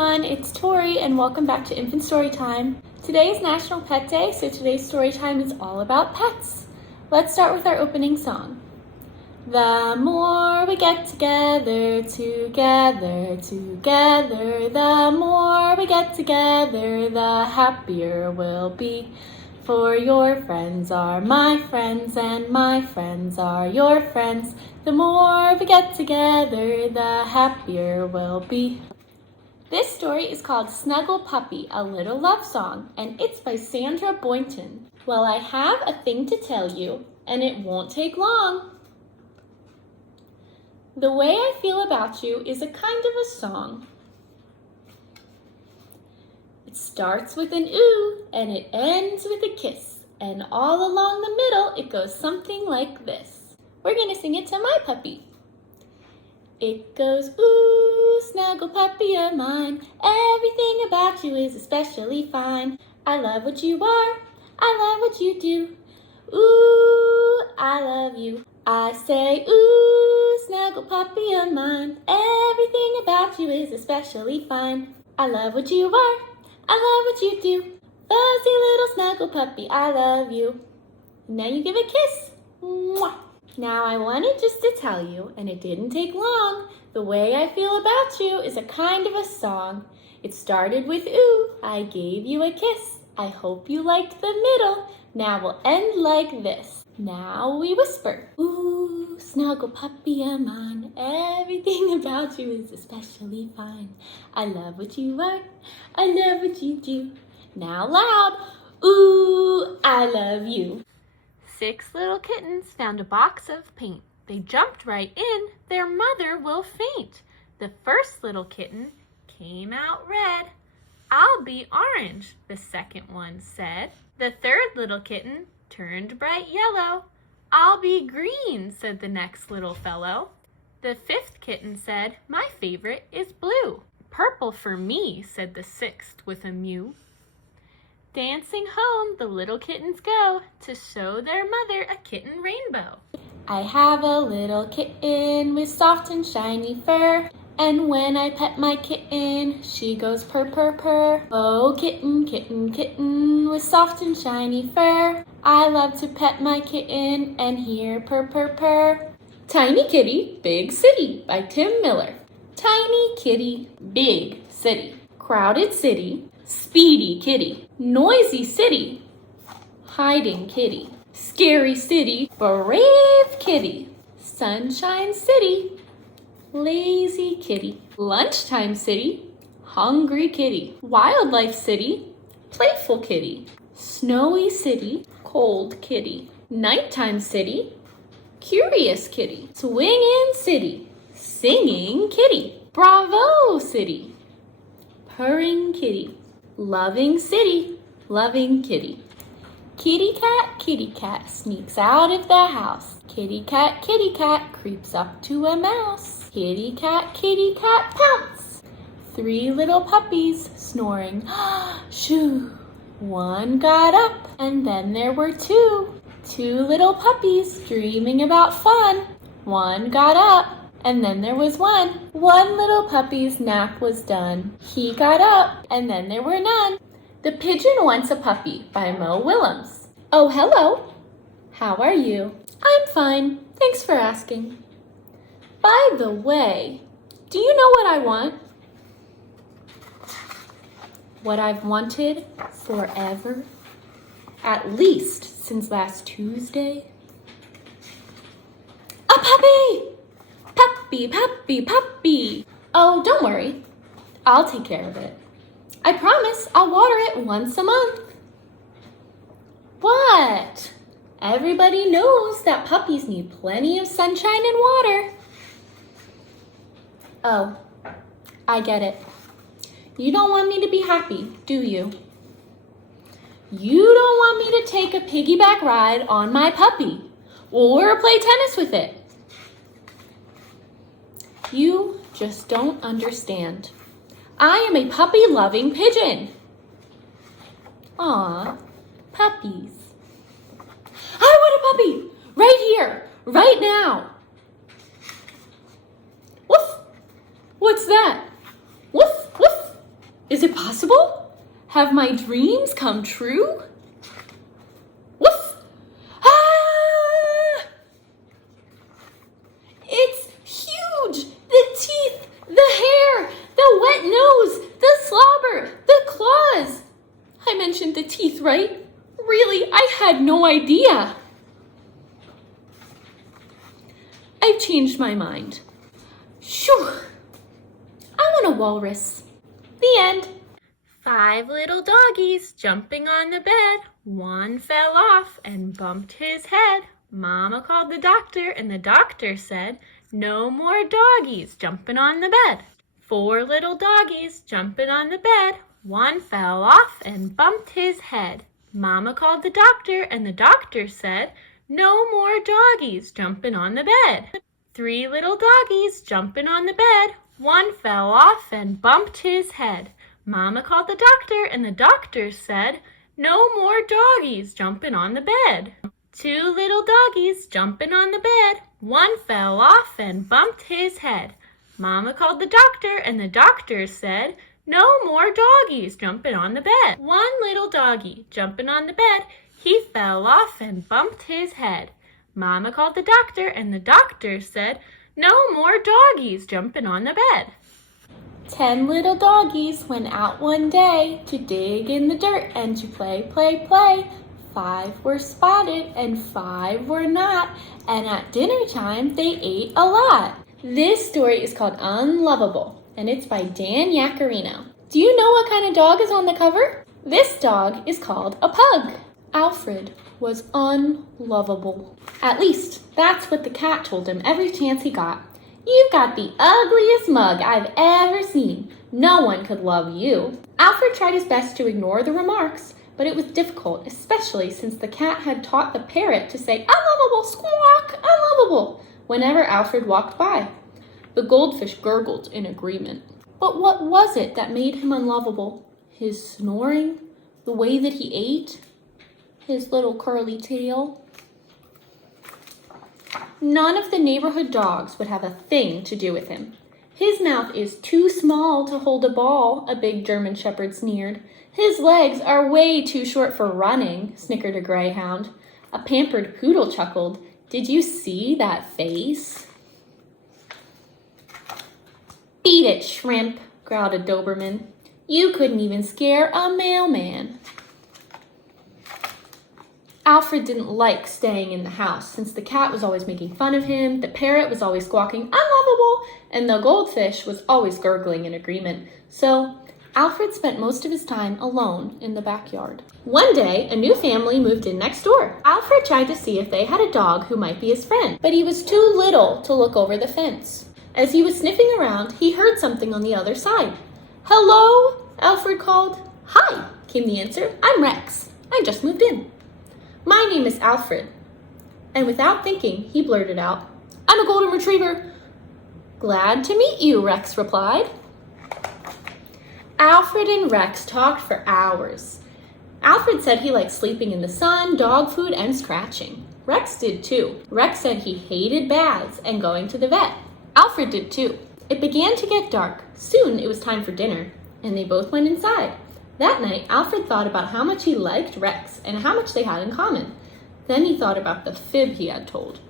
everyone, it's Tori and welcome back to Infant Storytime. Today is National Pet Day, so today's Storytime is all about pets. Let's start with our opening song. The more we get together, the more we get together, the happier we'll be. For your friends are my friends and my friends are your friends. The more we get together, the happier we'll be. This story is called Snuggle Puppy, a Little Love Song, and it's by Sandra Boynton. Well, I have a thing to tell you, and it won't take long. The way I feel about you is a kind of a song. It starts with an ooh, and it ends with a kiss, and all along the middle, it goes something like this. We're gonna sing it to my puppy. It goes, ooh, snuggle puppy of mine, everything about you is especially fine. I love what you are, I love what you do, ooh, I love you. I say, ooh, snuggle puppy of mine, everything about you is especially fine. I love what you are, I love what you do, fuzzy little snuggle puppy, I love you. Now you give a kiss. Mwah. Now I wanted just to tell you, and it didn't take long, the way I feel about you is a kind of a song. It started with ooh, I gave you a kiss. I hope you liked the middle. Now we'll end like this. Now we whisper, ooh, snuggle puppy of mine, everything about you is especially fine. I love what you are, I love what you do. Now loud, ooh, I love you. 6 little kittens found a box of paint. They jumped right in, their mother will faint. The first little kitten came out red. I'll be orange, the second one said. The third little kitten turned bright yellow. I'll be green, said the next little fellow. The fifth kitten said, my favorite is blue. Purple for me, said the sixth with a mew. Dancing home the little kittens go to show their mother a kitten rainbow. I have a little kitten with soft and shiny fur, and when I pet my kitten, she goes purr, purr, purr. Oh, kitten, kitten, kitten with soft and shiny fur, I love to pet my kitten and hear purr, purr, purr. Tiny Kitty, Big City by Tim Miller. Tiny kitty, big city, crowded city, speedy kitty, noisy city, hiding kitty, scary city, brave kitty, sunshine city, lazy kitty, lunchtime city, hungry kitty, wildlife city, playful kitty, snowy city, cold kitty, nighttime city, curious kitty, swinging city, singing kitty, bravo city, purring kitty, loving city, loving kitty. Kitty cat sneaks out of the house. Kitty cat creeps up to a mouse. Kitty cat, pounce. 3 little puppies snoring, shoo. 1 got up, and then there were 2. 2 little puppies dreaming about fun. 1 got up, and then there was 1. 1 little puppy's nap was done. He got up, and then there were none. The Pigeon Wants a Puppy by Willems. Oh, hello. How are you? I'm fine. Thanks for asking. By the way, do you know what I want? What I've wanted forever? At least since last Tuesday? A puppy! Puppy, puppy, puppy. Oh, don't worry. I'll take care of it. I promise I'll water it once a month. What? Everybody knows that puppies need plenty of sunshine and water. Oh, I get it. You don't want me to be happy, do you? You don't want me to take a piggyback ride on my puppy or play tennis with it. You just don't understand. I am a puppy-loving pigeon. Aw, puppies. I want a puppy! Right here! Right now! Woof! What's that? Woof! Woof! Is it possible? Have my dreams come true? Woof! Ah! It's huge! The teeth, the hair, the wet nose, the slobber, the claws. I mentioned the teeth, right? Really, I had no idea. I've changed my mind. Shoo! I want a walrus. The end. 5 little doggies jumping on the bed. One fell off and bumped his head. Mama called the doctor and the doctor said, no more doggies jumping on the bed. 4 little doggies jumping on the bed. One fell off and bumped his head. Mama called the doctor and the doctor said, no more doggies jumping on the bed. 3 little doggies jumping on the bed. One fell off and bumped his head. Mama called the doctor and the doctor said, no more doggies jumping on the bed. 2 little doggies jumping on the bed. One fell off and bumped his head. Mama called the doctor and the doctor said, no more doggies jumping on the bed. 1 little doggy jumping on the bed. He fell off and bumped his head. Mama called the doctor and the doctor said, no more doggies jumping on the bed. 10 little doggies went out one day to dig in the dirt and to play, play, play. 5 were spotted and 5 were not, and at dinner time they ate a lot. This story is called Unlovable, and it's by Dan Yaccarino. Do you know what kind of dog is on the cover? This dog is called a pug. Alfred was unlovable. At least, that's what the cat told him every chance he got. You've got the ugliest mug I've ever seen. No one could love you. Alfred tried his best to ignore the remarks, but it was difficult, especially since the cat had taught the parrot to say, unlovable, squawk, unlovable, whenever Alfred walked by. The goldfish gurgled in agreement. But what was it that made him unlovable? His snoring? The way that he ate? His little curly tail? None of the neighborhood dogs would have a thing to do with him. His mouth is too small to hold a ball, a big German shepherd sneered. His legs are way too short for running, snickered a greyhound. A pampered poodle chuckled. Did you see that face? Beat it, shrimp, growled a Doberman. You couldn't even scare a mailman. Alfred didn't like staying in the house since the cat was always making fun of him, the parrot was always squawking, unlovable, and the goldfish was always gurgling in agreement. So Alfred spent most of his time alone in the backyard. One day, a new family moved in next door. Alfred tried to see if they had a dog who might be his friend, but he was too little to look over the fence. As he was sniffing around, he heard something on the other side. Hello, Alfred called. Hi, came the answer. I'm Rex. I just moved in. My name is Alfred. And without thinking, he blurted out, I'm a golden retriever. Glad to meet you, Rex replied. Alfred and Rex talked for hours. Alfred said he liked sleeping in the sun, dog food, and scratching. Rex did too. Rex said he hated baths and going to the vet. Alfred did too. It began to get dark. Soon it was time for dinner, and they both went inside. That night, Alfred thought about how much he liked Rex and how much they had in common. Then he thought about the fib he had told.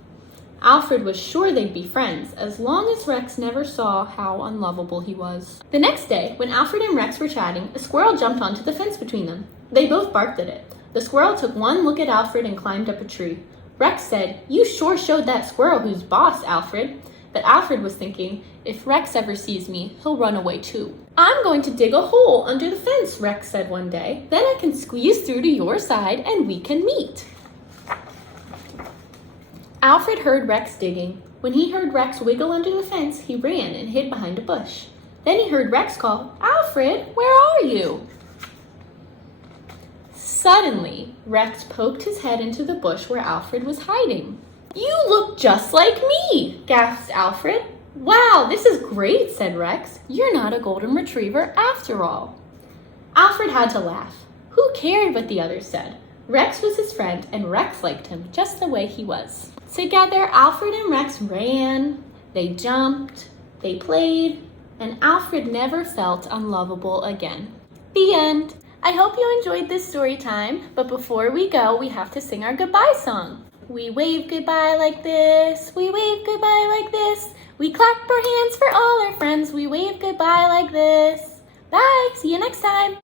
Alfred was sure they'd be friends as long as Rex never saw how unlovable he was. The next day, when Alfred and Rex were chatting, a squirrel jumped onto the fence between them. They both barked at it. The squirrel took one look at Alfred and climbed up a tree. Rex said, You sure showed that squirrel who's boss, Alfred. But Alfred was thinking, if Rex ever sees me, he'll run away too. I'm going to dig a hole under the fence, Rex said one day. Then I can squeeze through to your side and we can meet. Alfred heard Rex digging. When he heard Rex wiggle under the fence, he ran and hid behind a bush. Then he heard Rex call, Alfred, where are you? Suddenly, Rex poked his head into the bush where Alfred was hiding. You look just like me, gasped Alfred. Wow, this is great, said Rex. You're not a golden retriever after all. Alfred had to laugh. Who cared what the others said? Rex was his friend, and Rex liked him just the way he was. Together, Alfred and Rex ran, they jumped, they played, and Alfred never felt unlovable again. The end. I hope you enjoyed this story time, but before we go, we have to sing our goodbye song. We wave goodbye like this, we wave goodbye like this, we clap our hands for all our friends, we wave goodbye like this. Bye, see you next time.